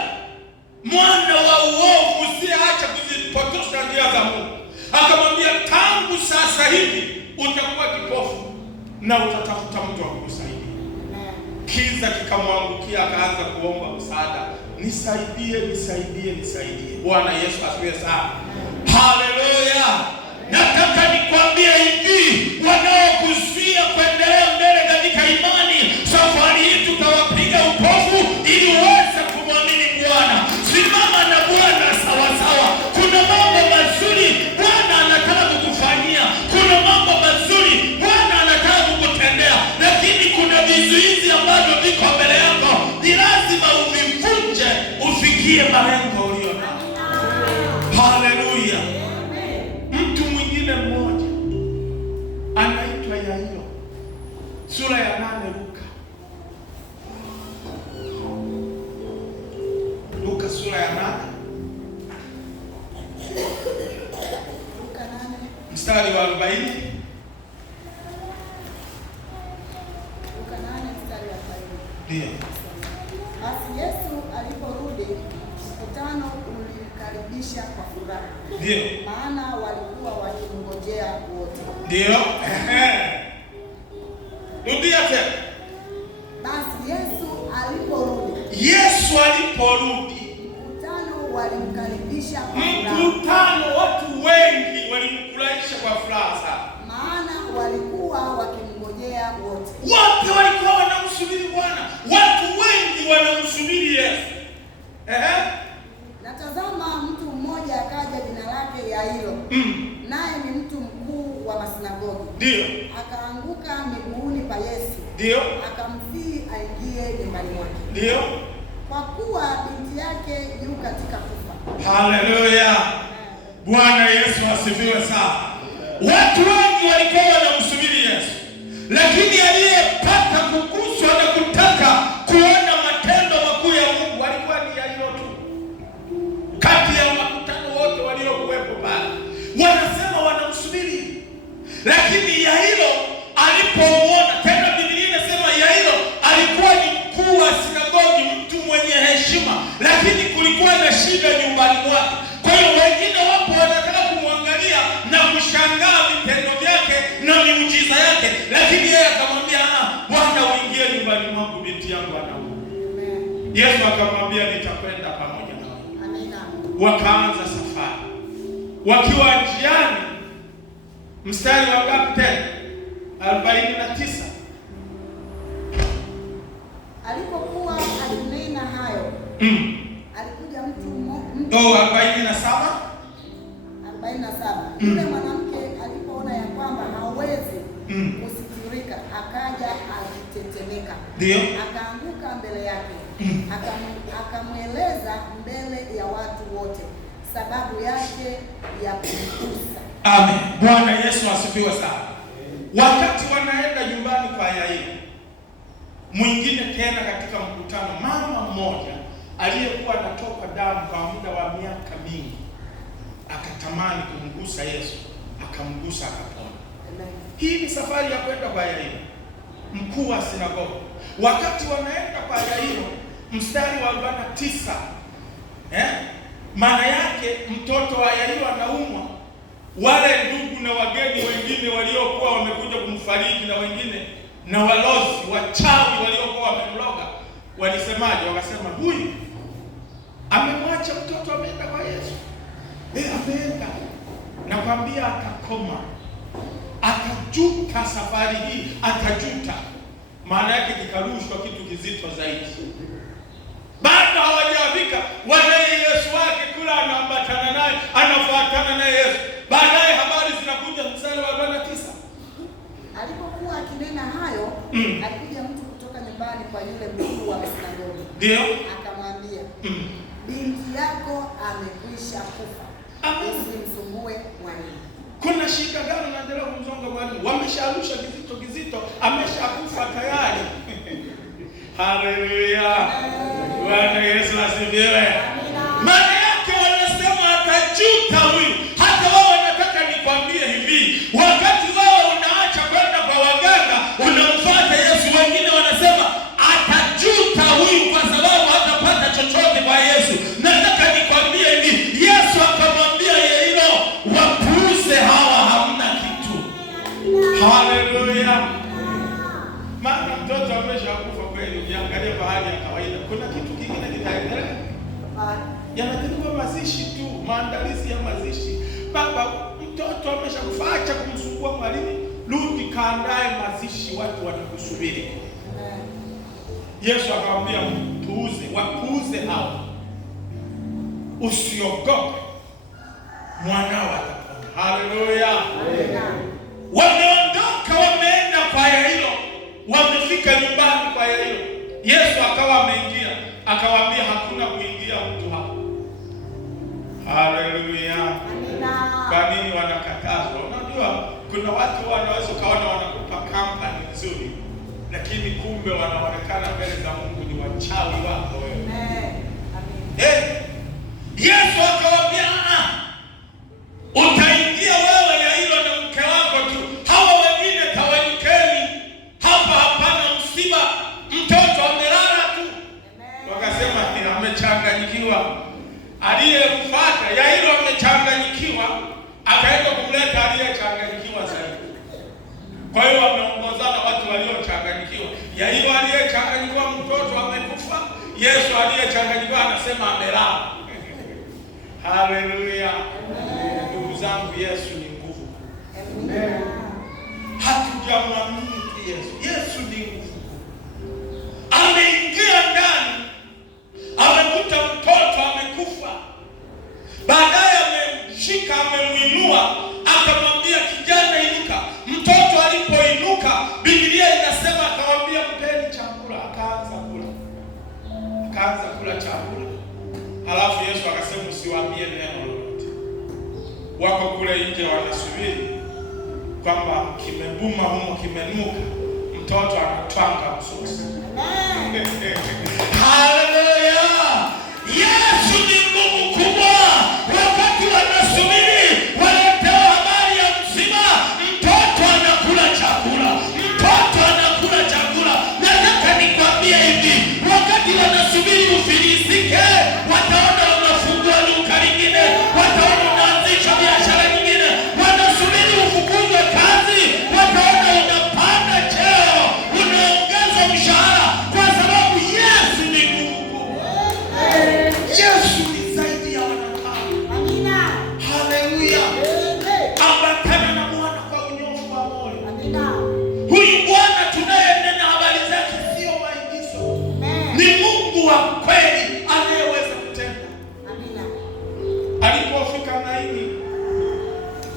mwana wa uovu, usiacha kuzipotosha njia za Mungu. Akamwambia, tangu sasa hivi utakuwa kipofu na utatafuta mtu wa kukusaidia. Kiza kikamwangukia, akaanza kuomba msaada, nisaidie. Bwana Yesu asifiwe sana. Haleluya. Nataka nikwambie hivi, wanaokuzuia kuendelea mbele katika imani, safari hii tutawapiga upofu ili uweze kumwamini Bwana. Simama na Bwana sawasawa. Kuna mambo mazuri Bwana anataka kukufanyia, kuna mambo mazuri Bwana anataka kukutendea, lakini kuna vizuizi ambavyo viko mbele yako, ni lazima uvivunje ufikie malengo ulio nayo. Haleluya. Mtu mwingine mmoja anaitwa Yairo, sura ya 8 Luka sura ya 8 mstari wa 40. Ndio. Basi Yesu aliporudi, mkutano ulimkaribisha kwa furaha. Ndio. Maana walikuwa wakimngojea wote. Ndio. Rudia tena. Basi Yesu aliporudi, mkutano walimkaribisha kwa furaha. Mkutano, watu wengi walimkurahisha kwa furaha sana. Maana walikuwa wakimngojea wote. Wote walikuwa wanamsubiri Bwana. Watu wengi wanamsubiri Yesu. Na tazama, mtu mmoja akaja, jina lake Yairo. Naye ni mtu mkuu wa masinagogi. Ndio. Akaanguka miguuni pa Yesu. Ndio. Akamsihi aingie nyumbani mwake. Ndio. Kwa kuwa binti yake yu katika kufa. Haleluya. Bwana Yesu asifiwe sana. Watu wengi walikuwa wanamsubiri Yesu, lakini aliyepata kuguswa na kutaka kuona matendo makuu ya Mungu alikuwa ni Yairo tu. Kati ya makutano wote waliokuwepo pale, wanasema wanamsubiri, lakini Yairo alipomwona, tena Biblia inasema Yairo alikuwa ni mkuu wa sinagogi, mtu mwenye heshima, lakini kulikuwa na shida nyumbani mwake. Kwa hiyo wengine wapo wanataka kumwangalia na kushangaa vitendo vyake na miujiza yake, lakini yeye akamwambia, Bwana, uingie nyumbani mwangu, binti yangu anaumwa. Yesu akamwambia, nitakwenda pamoja nawe. Amina. Wakaanza safari. Wakiwa njiani, mstari wa ngapi tena? 49. Alipokuwa akinena hayo, alikuja mtu 47. Yule mwanamke alipoona ya kwamba hawezi kusitirika, akaja akitetemeka. Ndio. Akaanguka mbele yake, akamweleza mbele ya watu wote sababu yake ya kumgusa. Amen. Bwana Yesu asifiwe sana. Wakati wanaenda nyumbani kwa Yairo, mwingine tena katika mkutano, mama mmoja aliyekuwa anatoka damu kwa muda wa miaka mingi akatamani kumgusa Yesu, akamgusa, akapona. Hii ni safari ya kwenda kwa Yairo, mkuu wa sinagogi. Wakati wanaenda kwa Yairo, mstari wa 49, maana yake mtoto wa Yairo anaumwa. Wale ndugu na wageni wengine waliokuwa wamekuja kumfariji na wengine na walozi wachawi waliokuwa wamemloga walisemaje? Wakasema, huyu amemwacha mtoto, ameenda kwa Yesu. Ameenda, nakwambia atakoma, atajuta safari hii, atajuta. Maana yake kikarushwa kitu kizito zaidi. Bado hawajafika, wanaye Yesu wake kula, anaambatana naye, anafuatana naye Yesu. Baadaye habari zinakuja, mstari wa 49, Alipokuwa akinena hayo, alikuja mtu kutoka nyumbani kwa yule mkuu wa sinagogi. Ndio. Akamwambia, binti yako amekwisha kufa. Usimsumbue mwalimu. Kuna shida gani unaendelea kumzonga mwalimu? Wamesharusha kizito, ameshakufa tayari. Haleluya. Bwana Yesu asifiwe. Maana yake wanasema atajuta huyu. Hata wao wanataka nikwambie hivi, wakati wao unaacha kwenda kwa waganga, unamfuata Yesu, wengine wanasema atajuta huyu kwa sababu hatapata chochote kwa Yesu. Nataka nikwambie hivi, Yesu akamwambia Yairo, wapuuze hawa, hamna kitu. Haleluya. Maana mtoto ameshakufa kweli, ukiangalia bahari ya kawaida, kuna kitu kingine kitaendelea. Yanatakiwa mazishi tu, maandalizi ya mazishi. Baba, mtoto ameshakufa, acha kumsumbua mwalimu, rudi kaandae mazishi, watu watakusubiri. Yesu akamwambia mpuuze, wapuuze hao. Usiogope, mwanao atapona. Haleluya. Wameondoka, wameenda kwa Yairo, wamefika nyumbani kwa Yairo. Yesu akawa ameingia, akawaambia hakuna kuingia mtu hapo. Haleluya. Kwa nini wanakatazwa? Unajua kuna watu wanaweza kaona wanakupa kampani nzuri, lakini kumbe wanaonekana mbele za Mungu ni wachawi wako wewe. Yesu akawaambia, utaingia wewe Yairo na mke wako tu, hawa wengine tawanyikeni hapa, hapana msiba, mtoto amelala tu. Wakasema amechanganyikiwa. Aliyemfuata Yairo amechanganyikiwa, akaenda kumleta aliyechanganyikiwa zaidi. Kwa hiyo wameongozana watu waliochanganyikiwa. Yairo aliyechanganyikiwa, mtoto amekufa. Yesu aliyechanganyikiwa anasema amelala. Haleluya. Ndugu zangu, Yesu ni nguvu. Hatujamwamini Yesu. Yesu ni nguvu. Ameingia ndani, amekuta mtoto amekufa. Baadaye amemshika, amemwinua, akamwambia kijana, inuka. Mtoto alipoinuka, Biblia inasema akamwambia mpeni chakula. Akaanza kula chakula. Halafu Yesu akasema usiwaambie neno lolote. Wako kule nje wanasubiri kwamba kimebuma humo, kimenuka, mtoto anatwanga msosi. Haleluya. Yesu ni Mungu kubwa. Wakati wanasubiri waletewa habari ya msiba, mtoto anakula chakula. Nataka nikwambie hivi, wakati wanasubiri ufilisike, wataona unafungua duka lingine, wataona unaanzisha biashara nyingine, wanasubiri ufukuzwe kazi, wataona unapanda cheo, unaongeza mshahara, kwa sababu Yesu ni Mungu. Yesu ni zaidi ya wanadamu. Amina. Haleluya. Ambatana na Bwana kwa unyofu wa moyo. Amina. Huyu Bwana tunayenena habari zake sio maigizo. Ni Mungu wa kweli anayeweza kutenda. Amina. Alipofika Naini,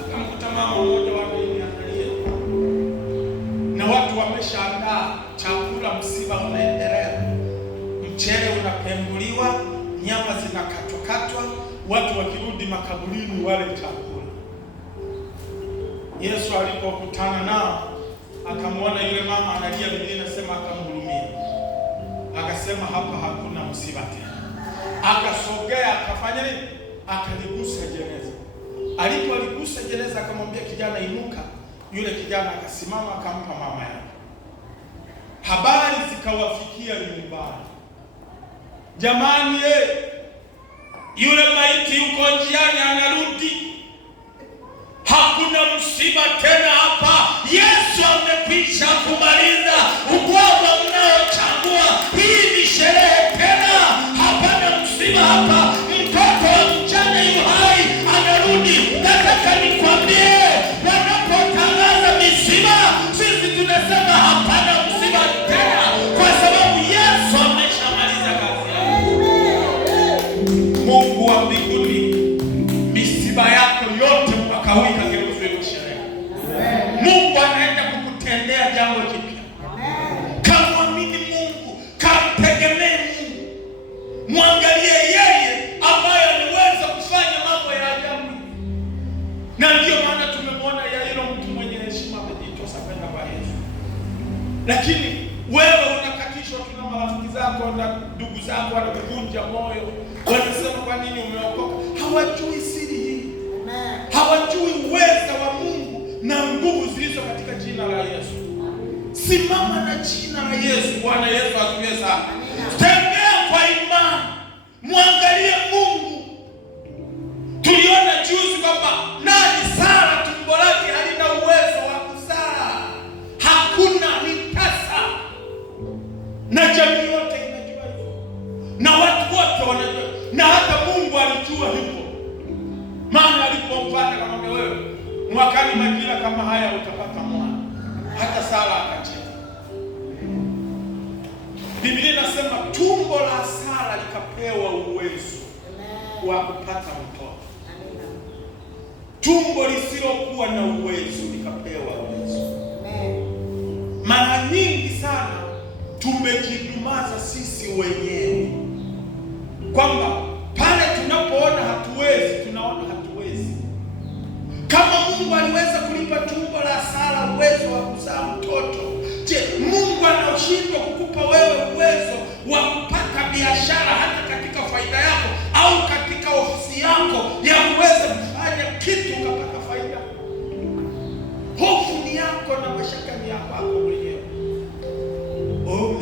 akamkuta mama mmoja wa Naini analia. Na watu wameshaandaa chakula, msiba unaendelea. Mchele unapembuliwa, nyama zinakatwakatwa, watu wakirudi makaburini wale chakula. Yesu alipokutana nao, akamwona yule mama analia, Biblia inasema akamhurumia. Akasema hapa hakuna msiba tena. Akasogea, akafanya nini? Akaligusa jeneza. Alipoligusa jeneza, akamwambia kijana, inuka. Yule kijana akasimama, akampa mama yake. Habari zikawafikia nyumbani. Jamani, yule maiti yuko njiani anarudi. Hakuna msiba tena hapa. Yesu amekwisha kumaliza ubwabwa mnaochagua. Hii ni sherehe tena, hapana msiba hapa. Mtoto wa mjane yu hai anarudi. Nataka nikwambie, wanapotangaza misiba, sisi tunasema hapana msiba tena, kwa sababu Yesu ameshamaliza kazi yake. Mungu wa mbinguni, misiba yako yote mwaka huu ikageuzwe sherehe. Mungu anaenda kukutendea lakini wewe unakatishwa tu na marafiki zako na ndugu zako, wanakuvunja moyo, wanasema kwa nini umeokoka? Hawajui siri hii, hawajui uweza wa Mungu na nguvu zilizo katika jina la Yesu. Simama na jina la Yesu. Bwana Yesu asifiwe sana. Tembea kwa imani, mwangalie Mungu. Tuliona juzi kwamba nani Sara tumbo lake halina uwezo wa kuzaa, hakuna, ni tasa, na jamii yote inajua hivyo, na watu wote wanajua, na hata Mungu alijua hivyo, maana alipomfanya kama wewe mwakani majira kama haya utapata mwana. Hata Sara akacheka. Biblia inasema tumbo la Sara likapewa uwezo wa kupata mtoto. Tumbo lisilokuwa na uwezo likapewa uwezo. Mara nyingi sana tumejidumaza sisi wenyewe kwamba pale tunapoona hatuwezi, tunaona hatuwezi. Kama Mungu aliweza kulipa tumbo la Sara uwezo wa kuzaa mtoto, je, Mungu anashindwa kukupa wewe uwezo wa kupata biashara hata katika faida yako au katika ofisi yako ya kuweza kufanya kitu ukapata faida? Hofu ni yako na mashaka ni yako mwenyewe. Oh,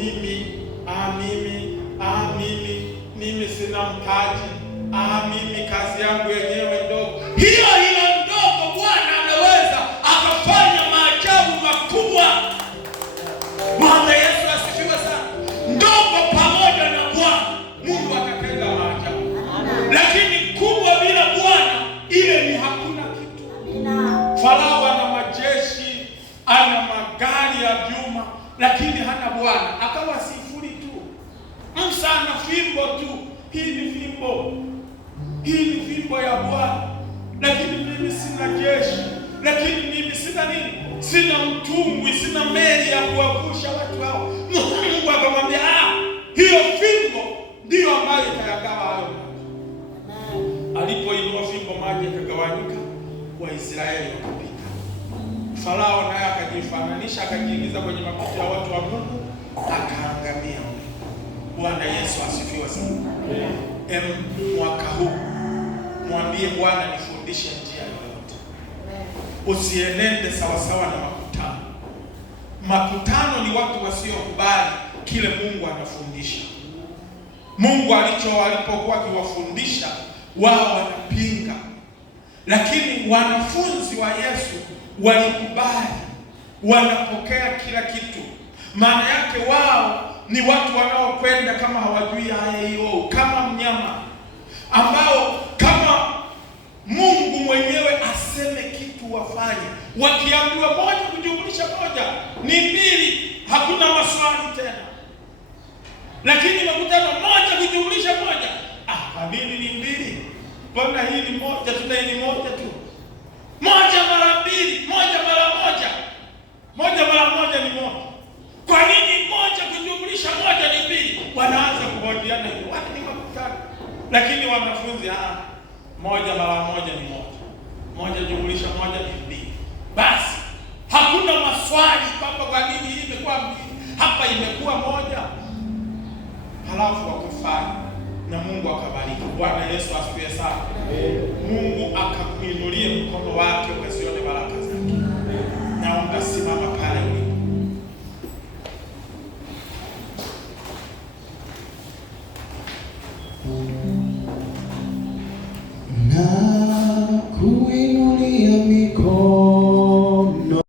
mimi sina mtaji. Mimi kazi yangu yenyewe ndogo. Hiyo ndogo Bwana ameweza akafanya maajabu makubwa. Bwana Yesu asifiwe sana. Ndogo pamoja na Bwana Mungu atatenda maajabu. Lakini kubwa bila Bwana ile ni hakuna kitu. Farao ana majeshi, ana magari ya vyuma, lakini hana Bwana, akawa sifuri tu. Musa ana fimbo tu. Hii ni fimbo ya Bwana. Lakini mimi sina jeshi, lakini mimi sina nini? Sina mtumbwi, sina meli ya kuwavusha watu hao. Mungu akamwambia, hiyo fimbo ndiyo ambayo itayagawa hayo. Alipoinua fimbo, maji yakagawanyika, Waisraeli wakapita. Farao naye akajifananisha, akajiingiza kwenye makuta ya watu wa Mungu, akaangamia. Bwana Yesu asifiwe sana. Mwaka huu mwambie Bwana, nifundishe njia yoyote. Usienende sawasawa na makutano. Makutano ni watu wasiokubali kile Mungu anafundisha. Mungu alipokuwa akiwafundisha, wao wanapinga. Lakini wanafunzi wa Yesu walikubali, wanapokea kila kitu. Maana yake wao ni watu wanaokwenda kama hawajui haya hiyo, kama mnyama ambao kama Mungu mwenyewe aseme kitu wafanye. Wakiambiwa moja kujumlisha moja ni mbili, hakuna maswali tena. Lakini makutano moja kujumlisha moja, kwa nini ni mbili? Mbona hii ni moja tu, na ni moja tu? Moja mara mbili, moja mara moja, moja mara moja ni moja. Kwa nini moja kujumlisha moja ni mbili? Wanaanza kuhojiana hiyo. Watu ni makutano. Lakini wanafunzi, moja mara moja ni moja. Moja jumlisha moja ni mbili. Basi hakuna maswali kwamba kwa nini hii imekuwa mbili, hapa imekuwa moja. Halafu wakafanya na Mungu akabariki. Bwana Yesu asifiwe sana. Mungu akakuinulie mkono wake usione baraka zake. Na ungasimama pale ulipo.